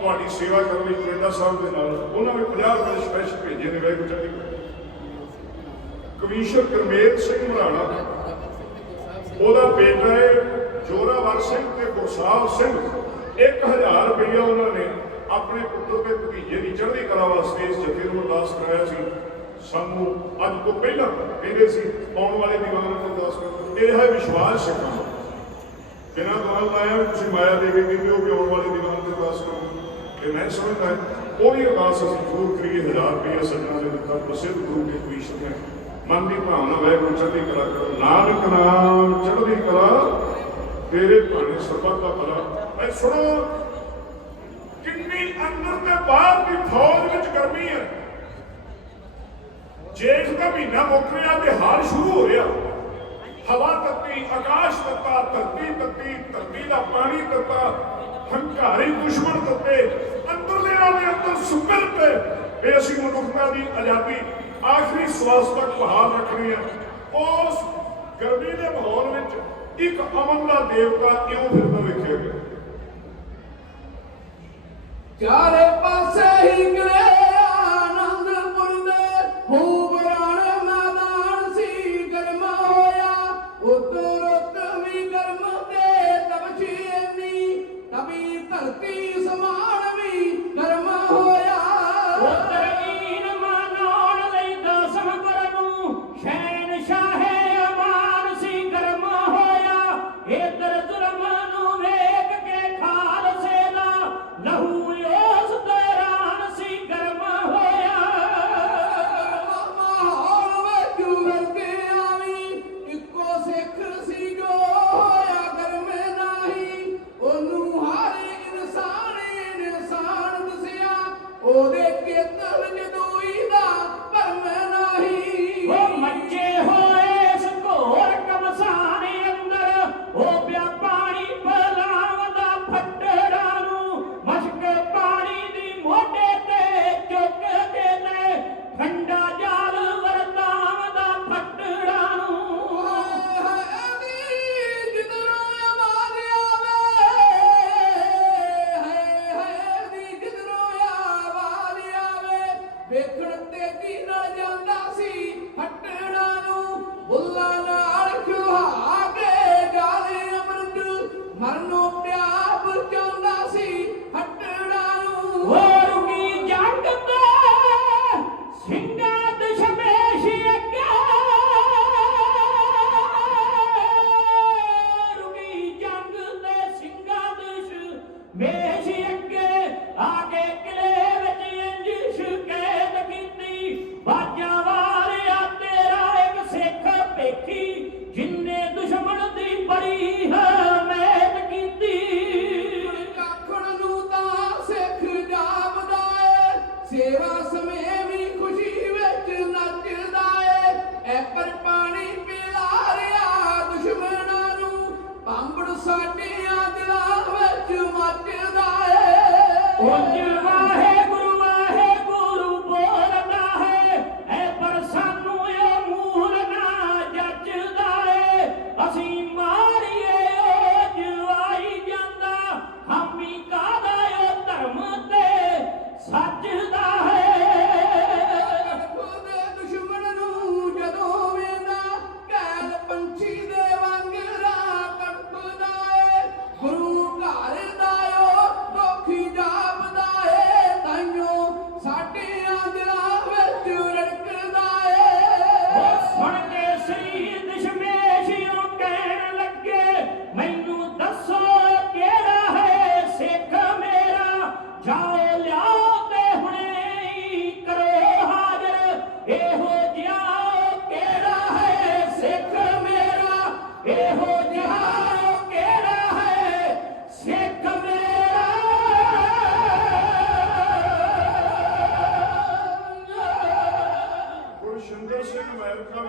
ਤੁਹਾਡੀ ਸੇਵਾ ਕਰਨ ਲਈ ਕੈਨੇਡਾ ਸਾਹਿਬ ਦੇ ਨਾਲ ਉਹਨਾਂ ਨੇ 50 ਰੁਪਏ ਸਪੈਸ਼ਲ ਭੇਜੇ ਨੇ ਵੈਗੂ ਚੰਗੀ ਕਮਿਸ਼ਨਰ ਕਰਮੇਲ ਸਿੰਘ ਮਰਾਣਾ, ਉਹਦਾ ਬੇਟਾ ਹੈ ਜੋਰਾਵਰ ਸਿੰਘ ਤੇ ਗੁਰਸਾਹਿਬ ਸਿੰਘ। 1000 ਰੁਪਇਆ ਉਹਨਾਂ ਨੇ ਆਪਣੇ ਪੁੱਤਰ ਤੇ ਭਤੀਜੇ ਦੀ ਚੜ੍ਹਦੀ ਕਲਾ ਵਾਸਤੇ ਇਸ ਜਥੇ ਨੂੰ ਅਰਦਾਸ ਕਰਾਇਆ ਸੀ। ਸਾਨੂੰ ਅੱਜ ਤੋਂ ਪਹਿਲਾਂ ਕਹਿੰਦੇ ਸੀ, ਆਉਣ ਵਾਲੇ ਦੀਵਾਨ ਨੂੰ ਅਰਦਾਸ ਕਰੋ। ਇਹ ਹੈ ਵਿਸ਼ਵਾਸ ਸਿੱਖਾਂ ਦਾ ਬਿਨਾਂ ਦੁਆ ਲਾਇਆ ਤੁਸੀਂ ਮਾਇਆ ਦੇਵੇਗੀ ਕਹਿੰਦੇ ਹੋ ਕਿ ਆਉਣ ਵਾਲੇ ਦੀਵਾਨ ਤੇ ਅਰਦਾਸ ਕਰੋ। ਇਹ ਮੈਂ ਸਮਝਦਾ ਉਹ ਵੀ ਅਰਦਾਸ ਅਸੀਂ ਜ਼ਰੂਰ ਕਰੀਏ, ਹਜ਼ਾਰ ਰੁਪਏ ਸੱਜਣਾ ਦੇ ਦਿੱਤਾ, ਪ੍ਰਸਿੱਧ ਗੁਰੂ ਕੇ ਕਵੀਸ਼ਰ ਨੇ। ਮਨ ਦੀ ਭਾਵਨਾ ਵੈਗੁਰੂ ਚੜ੍ਹਦੀ ਕਲਾ ਕਰੋ। ਨਾਨਕ ਨਾਮ ਚੜ੍ਹਦੀ ਕਲਾ, ਤੇਰੇ ਭਾਣੇ ਸਰਬੱਤ ਦਾ ਭਲਾ। ਐ ਸੁਣੋ, ਕਿੰਨੀ ਅੰਦਰ ਤੇ ਬਾਹਰ ਦੀ ਫੌਜ ਵਿੱਚ ਗਰਮੀ ਹੈ। ਜੇਠ ਦਾ ਮਹੀਨਾ ਮੁੱਕ ਰਿਹਾ ਤੇ ਹਾਲ ਸ਼ੁਰੂ ਹੋ ਰਿਹਾ। ਹਵਾ ਤੱਤੀ, ਆਕਾਸ਼ ਤੱਤਾ, ਧਰਤੀ ਤੱਤੀ, ਧਰਤੀ ਦਾ ਪਾਣੀ ਤੱਤਾ ਹੰਕਾਰੀ ਦੁਸ਼ਮਣ ਤੱਤੇ ਅੰਦਰਲਿਆਂ ਦੇ ਅੰਦਰ ਸੁਪਰ ਤੇ ਵੀ ਅਸੀਂ ਮਨੁੱਖਤਾ ਦੀ ਆਜ਼ਾਦੀ ਆਖਰੀ ਸਵਾਸ ਤੱਕ ਬਹਾਲ ਰੱਖਣੀ ਹੈ। ਉਸ ਗਰਮੀ ਦੇ ਮਾਹੌਲ ਵਿੱਚ ਇੱਕ ਅਮਨ ਦਾ ਦੇਵਤਾ ਕਿਉਂ ਫਿਰਦਾ ਵੇਖਿਆ? ਗਿਆ ਚਾਰੇ ਪਾਸੇ ਹੀ ਗਏ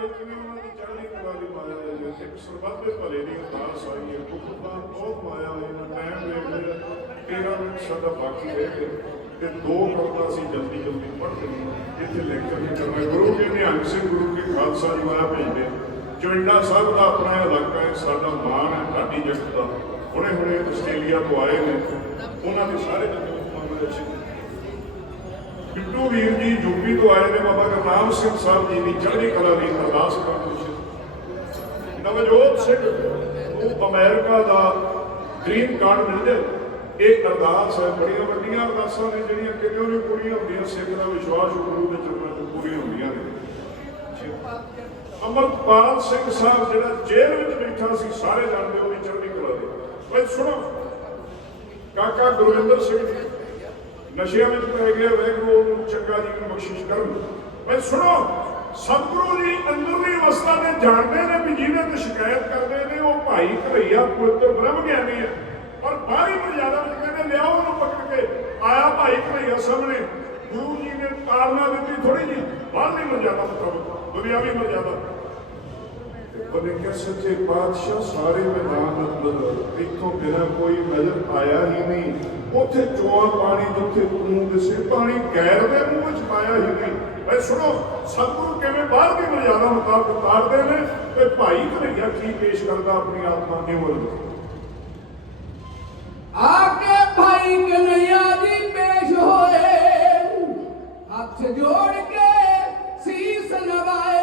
ਅਮਰੀਕਾ ਉਹਨਾਂ ਦੀ ਚੜ੍ਹਦੀ ਕਲਾ ਦੀ ਮਾਇਆ ਦੇ ਇੱਕ ਸਰਬੱਤ ਦੇ ਭਲੇ ਦੀ ਅਰਦਾਸ ਆਈ ਹੈ। ਦੁੱਖ ਬਹੁਤ ਮਾਇਆ ਹੋਈ ਨਾ ਟਾਈਮ ਵੇਖ ਲਿਆ 13 ਮਿੰਟ ਸਾਡਾ ਬਾਕੀ ਰਹਿ ਗਏ ਤੇ ਦੋ ਕਰਦਾ ਸੀ ਜਲਦੀ ਜਲਦੀ ਪੜ੍ਹ ਇੱਥੇ ਲੈਕਚਰ ਨਹੀਂ ਕਰਨਾ ਗੁਰੂ ਜੀ ਨਿਹੰਗ ਸਿੰਘ ਗੁਰੂ ਕੇ ਖਾਲਸਾ ਜੀ ਵਾਲਾ ਭੇਜਦੇ ਚੋਇੰਡਾ ਸਾਹਿਬ ਦਾ ਆਪਣਾ ਇਲਾਕਾ ਹੈ। ਸਾਡਾ ਮਾਣ ਹੈ। ਸਾਡੀ ਜਗਤ ਦਾ। ਹੁਣੇ ਹੁਣੇ ਆਸਟ੍ਰੇਲੀਆ ਤੋਂ ਆਏ ਨੇ। ਉਹਨਾਂ ਦੇ ਸਾਰੇ ਜਗਤ ਸੀ ਬਿੱਟੂ ਵੀਰ ਜੀ, ਯੂਪੀ ਤੋਂ ਆਏ ਨੇ ਬਾਬਾ ਗੁਰਨਾਮ ਸਿੰਘ ਸਾਹਿਬ ਜੀ ਦੀ ਚੜ੍ਹਦੀ ਕਲਾ ਦੀ ਅਰਦਾਸ ਕਰਦੇ ਨਵਜੋਤ ਸਿੰਘ ਨੂੰ ਅਮਰੀਕਾ ਦਾ ਗ੍ਰੀਨ ਕਾਰਡ ਮਿਲ ਜਾਏ ਇਹ ਅਰਦਾਸ ਹੈ ਬੜੀਆਂ ਵੱਡੀਆਂ ਅਰਦਾਸਾਂ ਨੇ, ਜਿਹੜੀਆਂ ਕਿਤੇ ਨਹੀਂ ਪੂਰੀਆਂ ਹੁੰਦੀਆਂ, ਸਿੱਖ ਦਾ ਵਿਸ਼ਵਾਸ ਗੁਰੂ ਦੇ ਚਰਨਾਂ 'ਚ ਪੂਰੀਆਂ ਹੁੰਦੀਆਂ ਨੇ। ਅਮਰਪਾਲ ਸਿੰਘ ਸਾਹਿਬ ਜਿਹੜਾ ਜੇਲ੍ਹ ਵਿੱਚ ਬੈਠਾ ਸੀ, ਸਾਰੇ ਜਾਣਦੇ ਉਹਦੀ ਚੜ੍ਹਦੀ ਕਲਾ ਦੇ। ਓਏ ਸੁਣੋ, ਕਾਕਾ ਗੁਰਵਿੰਦਰ ਸਿੰਘ ਜੀ ਨਸ਼ਿਆਂ ਵਿੱਚ ਪੈ ਗਿਆ ਵੈਗਰੂ ਉਹਨੂੰ ਚੰਗਾ ਜੀ ਨੂੰ ਬਖਸ਼ਿਸ਼ ਕਰਨ। ਓਏ ਸੁਣੋ, ਸਤਿਗੁਰੂ ਜੀ ਅੰਦਰਲੀ ਅਵਸਥਾ ਦੇ ਜਾਣਦੇ ਨੇ ਵੀ ਜਿਹਨੇ ਤੇ ਸ਼ਿਕਾਇਤ ਕਰਦੇ ਨੇ, ਉਹ ਭਾਈ ਘਰਈਆ, ਪੁੱਤਰ ਬ੍ਰਹਮ ਗਿਆਨੀ ਹੈ। ਔਰ ਬਾਹਰੀ ਮਰਜ਼ਾਦਾ ਵਿੱਚ ਕਹਿੰਦੇ, ਲਿਆਓ ਉਹਨੂੰ ਪਕੜ ਕੇ। ਆਇਆ ਭਾਈ ਘਰਈਆ ਸਾਹਮਣੇ। ਗੁਰੂ ਜੀ ਨੇ ਤਾੜਨਾ ਦਿੱਤੀ ਥੋੜੀ ਜੀ ਬਾਹਰਲੀ ਮਰਜ਼ਾਦਾ ਮੁਤਾਬਕ ਦੁਨਿਆਵੀ ਮਰਜ਼ਾਦਾ ਉਹਨੇ ਕਿਹਾ, ਸੱਚੇ ਪਾਤਸ਼ਾਹ, ਸਾਰੇ ਮੈਦਾਨ ਅੰਦਰ ਇੱਥੋਂ ਬਿਨਾਂ ਕੋਈ ਨਜ਼ਰ ਆਇਆ ਹੀ ਨਹੀਂ। ਉੱਥੇ ਚੋਆ ਪਾਣੀ ਜਿੱਥੇ ਤੂੰ ਦਿਸੇ ਪਾਣੀ ਗੈਰ ਦੇ ਮੂੰਹ ਵਿੱਚ ਪਾਇਆ ਹੀ ਨਹੀਂ। ਐ ਸੁਣੋ ਸਤਿਗੁਰੂ ਕਿਵੇਂ ਬਾਹਰ ਦੀ ਮਰਜ਼ਾਦਾ ਮੁਤਾਬਕ ਤਾੜਦੇ ਨੇ ਤੇ ਭਾਈ ਘਰਈਆ ਕੀ ਪੇਸ਼ ਕਰਦਾ ਆਪਣੀ ਆਤਮਾ ਦੇ ਵੱਲ ਆਕੇ ਭਾਈ ਕਨਈਆ ਜੀ ਪੇਸ਼ ਹੋਏ, ਹੱਥ ਜੋੜ ਕੇ ਸੀਸ ਨਵਾਏ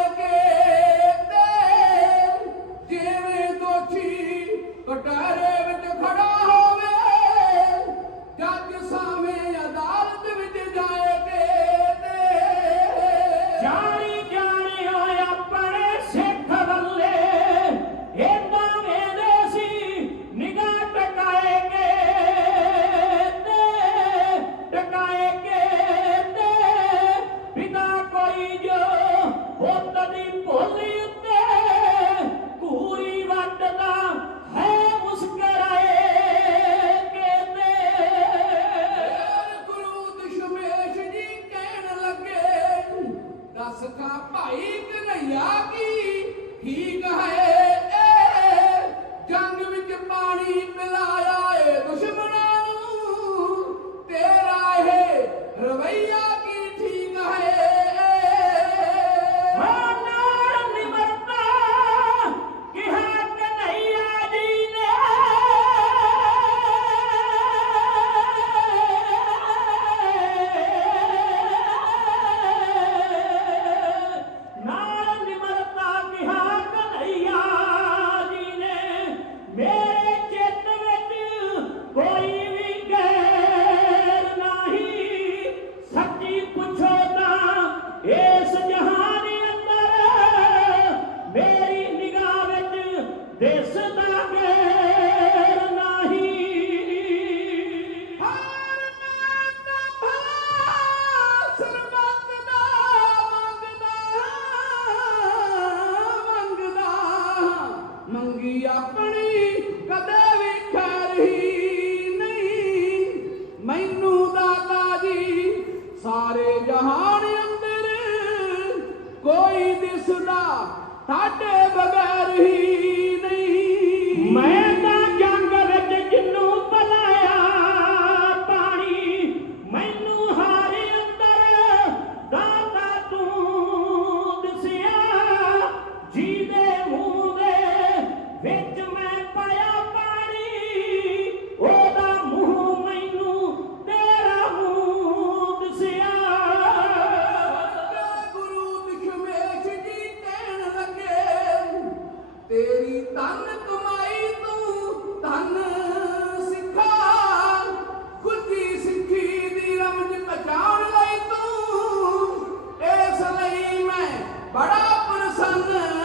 में बड़ा प्रसन्न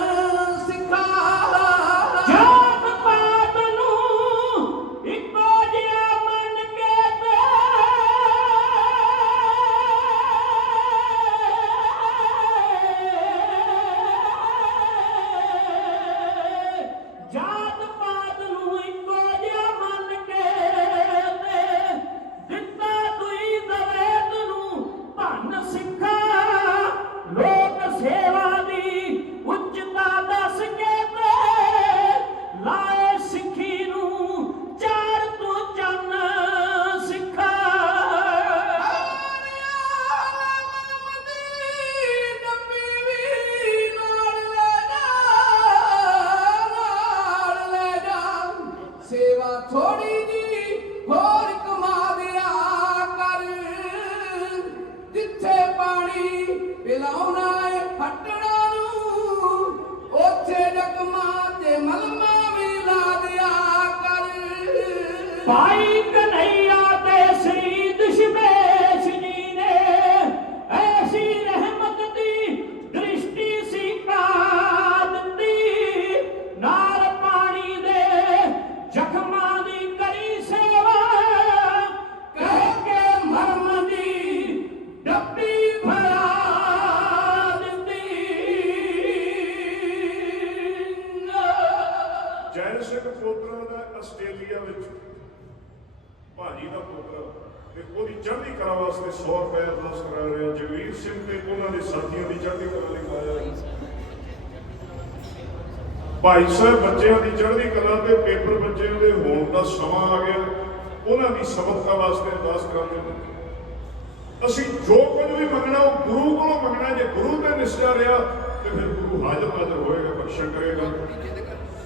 ਅਸੀਂ ਜੋ ਕੁਝ ਵੀ ਮੰਗਣਾ, ਉਹ ਗੁਰੂ ਕੋਲੋਂ ਮੰਗਣਾ, ਜੇ ਗੁਰੂ ਤੇ ਨਿਸ਼ਚਾ ਰਿਹਾ, ਤੇ ਫਿਰ ਗੁਰੂ ਹਾਜ਼ਰ ਨਾਜ਼ਰ ਹੋਏਗਾ, ਬਖਸ਼ਣ ਕਰੇਗਾ।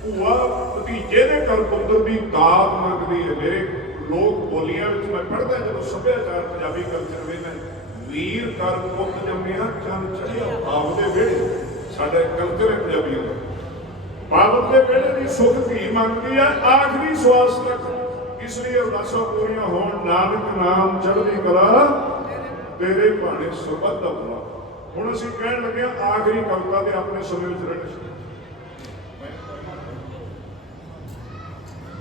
ਭੂਆ, ਭਤੀਜੇ ਦੇ ਘਰ ਪੁੱਤਰ ਦੀ ਦਾਤ ਮੰਗਦੀ ਹੈ। ਮੇਰੇ ਲੋਕ ਬੋਲੀਆਂ ਵਿੱਚ ਮੈਂ ਪੜ੍ਹਦਾ ਜਦੋਂ ਸੱਭਿਆਚਾਰ ਪੰਜਾਬੀ ਕਲਚਰ ਵਿੱਚ ਮੈਂ ਵੀਰ ਕਰ ਪੁੱਤ ਜੰਮਿਆ ਚੰਨ ਚੜਿਆ ਬਾਪ ਦੇ ਵਿਹੜੇ ਸਾਡਾ ਕਲਚਰ ਹੈ ਪੰਜਾਬੀਆਂ ਦਾ। ਬਾਪ ਦੇ ਵਿਹੜੇ ਦੀ ਸੁੱਖ ਧੀ ਮੰਗਦੀ ਹੈ, ਆਖਰੀ ਸਵਾਸ ਤੱਕ। ਇਸ ਲਈ ਅਰਦਾਸਾਂ ਪੂਰੀਆਂ ਹੋਣ, ਨਾਨਕ ਨਾਮ ਚੜ੍ਹਦੀ ਕਲਾ ਤੇਰੇ ਭਾਣੇ ਸਰਬੱਤ ਦਾ ਭਲਾ। ਹੁਣ ਅਸੀਂ ਕਹਿਣ ਲੱਗੇ ਹਾਂ, ਆਖਰੀ ਕਵਿਤਾ ਦੇ ਆਪਣੇ ਸਮੇਂ ਵਿੱਚ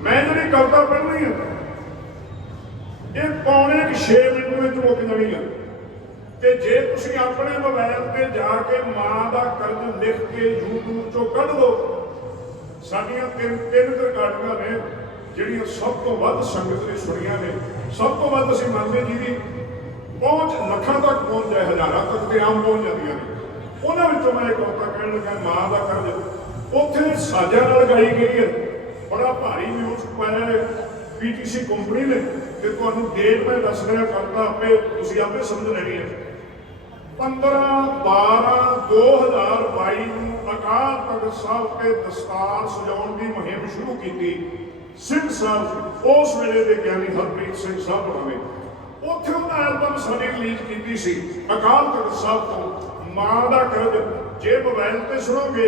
ਮੈਂ ਜਿਹੜੀ ਕਵਿਤਾ ਪੜ੍ਹਨੀ ਹੈ ਇਹ ਪੌਣੇ 6 ਮਿੰਟ ਵਿੱਚ ਮੁੱਕ ਜਾਣੀ ਹੈ ਤੇ ਜੇ ਤੁਸੀਂ ਆਪਣੇ ਮੋਬਾਈਲ ਤੇ ਜਾ ਕੇ ਮਾਂ ਦਾ ਕਰਜ਼ ਲਿਖ ਕੇ YouTube ਚੋਂ ਕੱਢ ਲਓ, ਸਾਡੀਆਂ ਤਿੰਨ ਤਿੰਨ ਰਿਕਾਰਡਿੰਗਾਂ ਨੇ, ਜਿਹੜੀਆਂ ਸਭ ਤੋਂ ਵੱਧ ਸੰਗਤ ਨੇ ਸੁਣੀਆਂ ਨੇ। ਸਭ ਤੋਂ ਵੱਧ ਅਸੀਂ ਮੰਨਦੇ ਜਿਹਦੀ ਪਹੁੰਚ ਲੱਖਾਂ ਤੱਕ ਪਹੁੰਚ ਜਾਏ, ਹਜ਼ਾਰਾਂ ਤੱਕ ਤੇ ਆਮ ਪਹੁੰਚ ਜਾਂਦੀਆਂ ਨੇ। ਉਹਨਾਂ ਵਿੱਚੋਂ ਮੈਂ ਇੱਕ ਕਵਿਤਾ ਕਹਿਣ ਲੱਗਾ, ਮਾਂ ਦਾ ਕਰਜ਼। ਉੱਥੇ ਸਾਜਾ ਨਾਲ ਗਾਈ ਗਈ ਹੈ। ਬੜਾ ਭਾਰੀ ਮਿਊਜ਼ਿਕ ਪਾਇਆ ਹੈ। ਪੀਟੀਸੀ ਕੰਪਨੀ ਨੇ ਤੇ ਤੁਹਾਨੂੰ ਡੇਟ ਮੈਂ ਦੱਸ ਰਿਹਾ ਕਰਤਾ ਆਪੇ ਤੁਸੀਂ ਆਪੇ ਸਮਝ ਲੈਣੀ ਹੈ। 15 12 2022 ਨੂੰ ਅਕਾਲ ਤਖਤ ਸਾਹਿਬ ਤੇ ਦਸਤਾਰ ਸਜਾਉਣ ਦੀ ਮੁਹਿੰਮ ਸ਼ੁਰੂ ਕੀਤੀ। ਸਿੰਘ ਸਾਹਿਬ ਉਸ ਵੇਲੇ ਦੇ ਗਿਆਨੀ ਹਰਪ੍ਰੀਤ ਸਿੰਘ ਸਾਹਿਬ ਹੋਵੇ ਉੱਥੇ ਉਹਨਾਂ ਐਲਬਮ ਸਾਡੀ ਰਿਲੀਜ਼ ਕੀਤੀ ਸੀ। ਅਕਾਲ ਤਖਤ ਸਾਹਿਬ ਤੋਂ ਮਾਂ ਦਾ ਕਰਜ਼ ਜੇ ਮੋਬਾਈਲ ਤੇ ਸੁਣੋਗੇ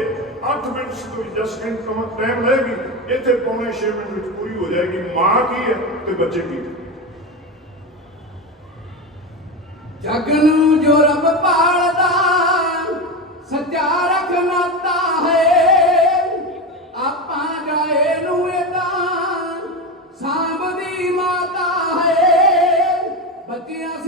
8 ਮਿੰਟ 57 ਸਕਿੰਟ ਤੋਂ ਟਾਈਮ ਲੱਗੇਗੀ ਇੱਥੇ ਪੌਣੇ 6 ਮਿੰਟ ਵਿੱਚ ਪੂਰੀ ਹੋ ਜਾਏਗੀ। ਮਾਂ ਕੀ ਹੈ ਤੇ ਬੱਚੇ ਕੀ ਜਗ ਨੂੰ ਜੋ ਰੱਬ ਪਾਲਦਾ, ਸੱਚਾ Yeah.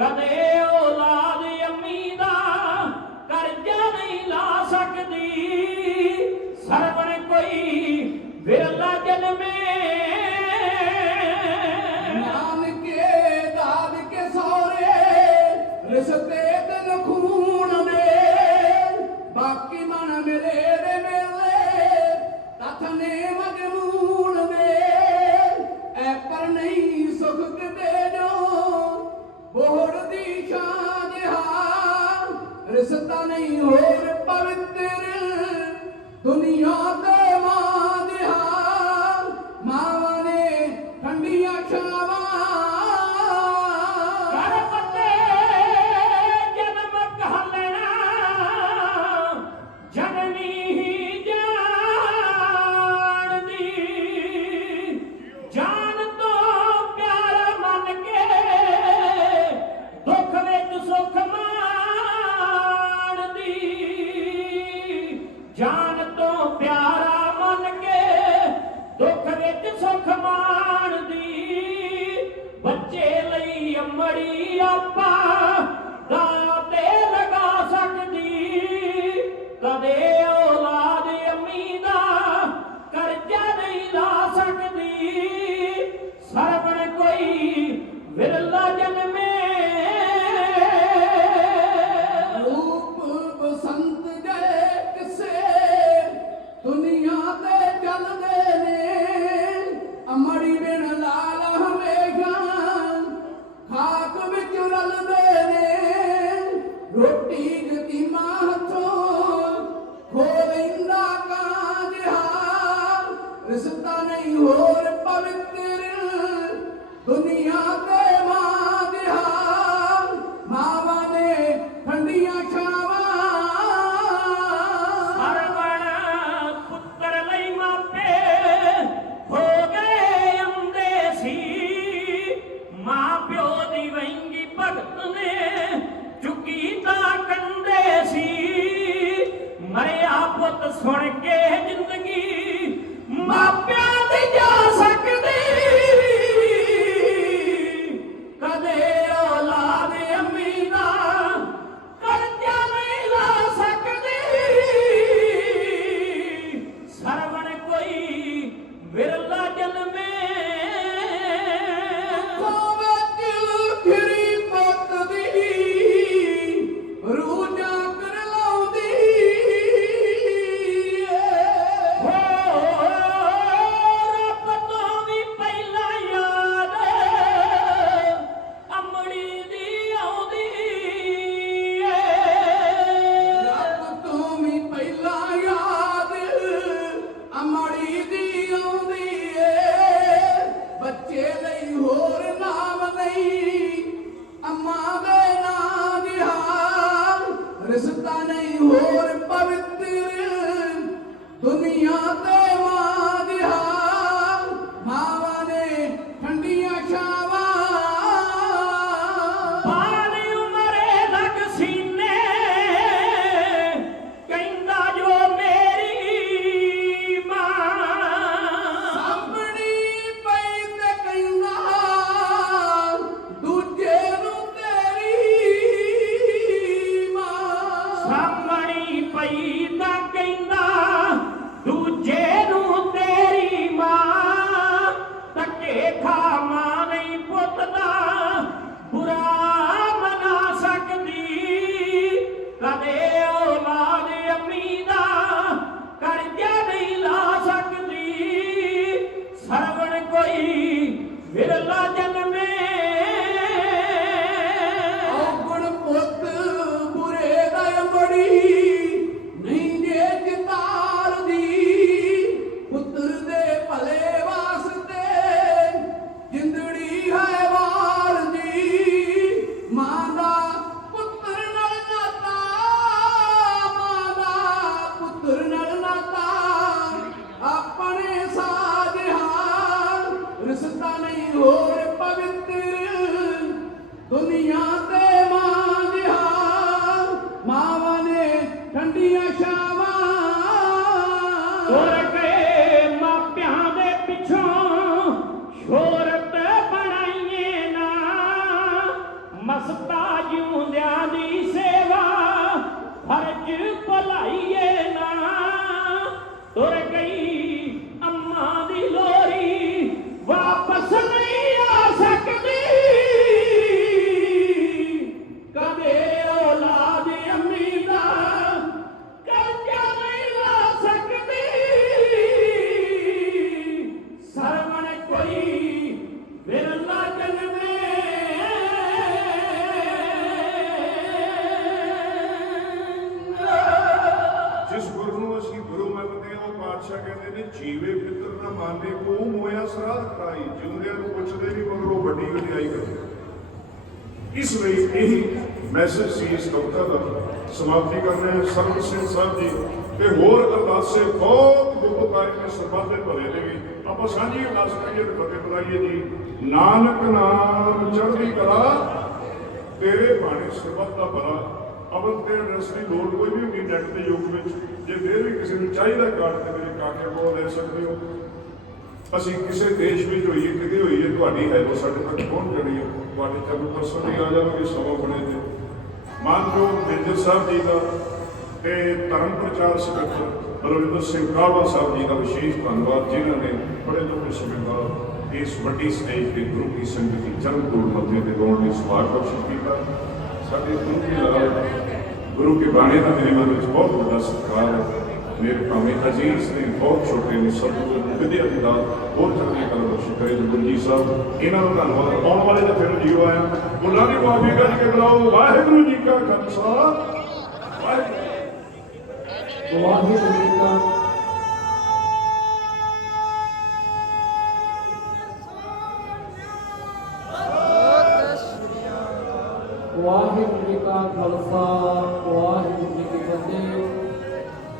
Got the ਦੁਨੀਆ ਨਹੀਂ ਹੋਰ ਪਵਿੱਤਰ ਦੁਨੀਆ ਦੇ ਸਮਾਪਤੀ ਕਰ ਰਹੇ ਸਰਬ ਸਿੰਘ ਸਾਹਿਬ ਜੀ, ਤੇ ਹੋਰ ਅਰਦਾਸੇ ਬਹੁਤ ਗੁਪਤਾਈ ਨੇ ਸਰਬੱਤ ਦੇ ਭਲੇ ਦੇ ਵੀ। ਆਪਾਂ ਸਾਂਝੀ ਅਰਦਾਸ ਕਰੀਏ ਤੇ ਫਤਿਹ ਬੁਲਾਈਏ ਜੀ। ਨਾਨਕ ਨਾਮ ਚੜ੍ਹਦੀ ਕਲਾ, ਤੇਰੇ ਬਾਣੇ ਸਰਬੱਤ ਦਾ ਭਲਾ। ਅਮਨ ਤੇ ਐਡਰੈਸ ਦੀ ਲੋੜ ਕੋਈ ਵੀ ਹੁੰਦੀ ਨੈਟ ਦੇ ਯੁੱਗ ਵਿੱਚ। ਜੇ ਫਿਰ ਵੀ ਕਿਸੇ ਨੂੰ ਚਾਹੀਦਾ ਕਾਰਡ ਤੇ ਮੇਰੇ ਕਾਕੇ ਕੋਲ ਲੈ ਸਕਦੇ ਹੋ। ਅਸੀਂ ਕਿਸੇ ਦੇਸ਼ ਵਿੱਚ ਹੋਈਏ, ਕਿਤੇ ਹੋਈਏ, ਤੁਹਾਡੀ ਹੈ ਸਾਡੇ ਤੱਕ ਪਹੁੰਚ ਜਾਣੀ ਹੈ। ਤੁਹਾਡੇ ਚੱਲੂ ਪਰਸੋਂ ਦੀ ਆ ਜਾਵਾਂਗੇ, ਸਮਾਂ ਬਣੇ ਤੇ। ਮਾਨਯੋਗ ਮੇਜਰ ਸਾਹਿਬ ਜੀ ਦਾ ਤੇ ਧਰਮ ਪ੍ਰਚਾਰ ਸਕੱਤਰ ਬਲਵਿੰਦਰ ਸਿੰਘ ਕਾਹਵਾ ਸਾਹਿਬ ਜੀ ਦਾ ਵਿਸ਼ੇਸ਼ ਧੰਨਵਾਦ, ਜਿਨ੍ਹਾਂ ਨੇ ਬੜੇ ਲੰਬੇ ਸਮੇਂ ਬਾਅਦ ਇਸ ਵੱਡੀ ਸਟੇਜ ਤੇ ਗੁਰੂ ਕੀ ਸੰਗਤ ਦੀ ਚਰਨ ਤੋੜ ਮੱਥੇ ਤੇ ਗਾਉਣ ਲਈ ਸਵਾਰ ਬਖਸ਼ਿਸ਼ ਕੀਤਾ। ਸਾਡੇ ਗੁਰੂ ਕੇ ਲਾਲ ਗੁਰੂ ਕੇ ਬਾਣੇ ਦਾ ਮੇਰੇ ਮਨ ਵਿੱਚ ਬਹੁਤ ਵੱਡਾ ਸਤਿਕਾਰ ਹੈ। ਮੇਰੇ ਭਾਵੇਂ ਅਜੀਜ਼ ਨੇ ਬਹੁਤ ਛੋਟੇ ਨੇ ਸਭ ਨੂੰ ਵਿਦਿਆ ਦੀ ਦਾਤ ਬਹੁਤ ਚੰਗੀ ਕਰ ਬਖਸ਼ ਕਰੇ ਜੀ ਗੁਰੂ ਜੀ ਸਾਹਿਬ ਇਹਨਾਂ ਦਾ ਧੰਨਵਾਦ ਆਉਣ ਵਾਲੇ ਦਾ ਫਿਰ ਜੀਵ ਆਇਆ ਉਹਨਾਂ ਦੀ ਮਾਫੀ ਕਰ ਕੇ ਬੁਲਾਓ ਵਾਹਿਗੁਰੂ ਜੀ ਕਾ ਖਾਲਸਾ ਵਾਹਿਗੁਰੂ ਵਾਹਿਗੁਰੂ ਜੀ ਕਾ ਵਾਹਿਗੁਰੂ ਜੀ ਕਾ ਖਾਲਸਾ ਵਾਹਿਗੁਰੂ ਜੀ ਕੀ ਫਤਿਹ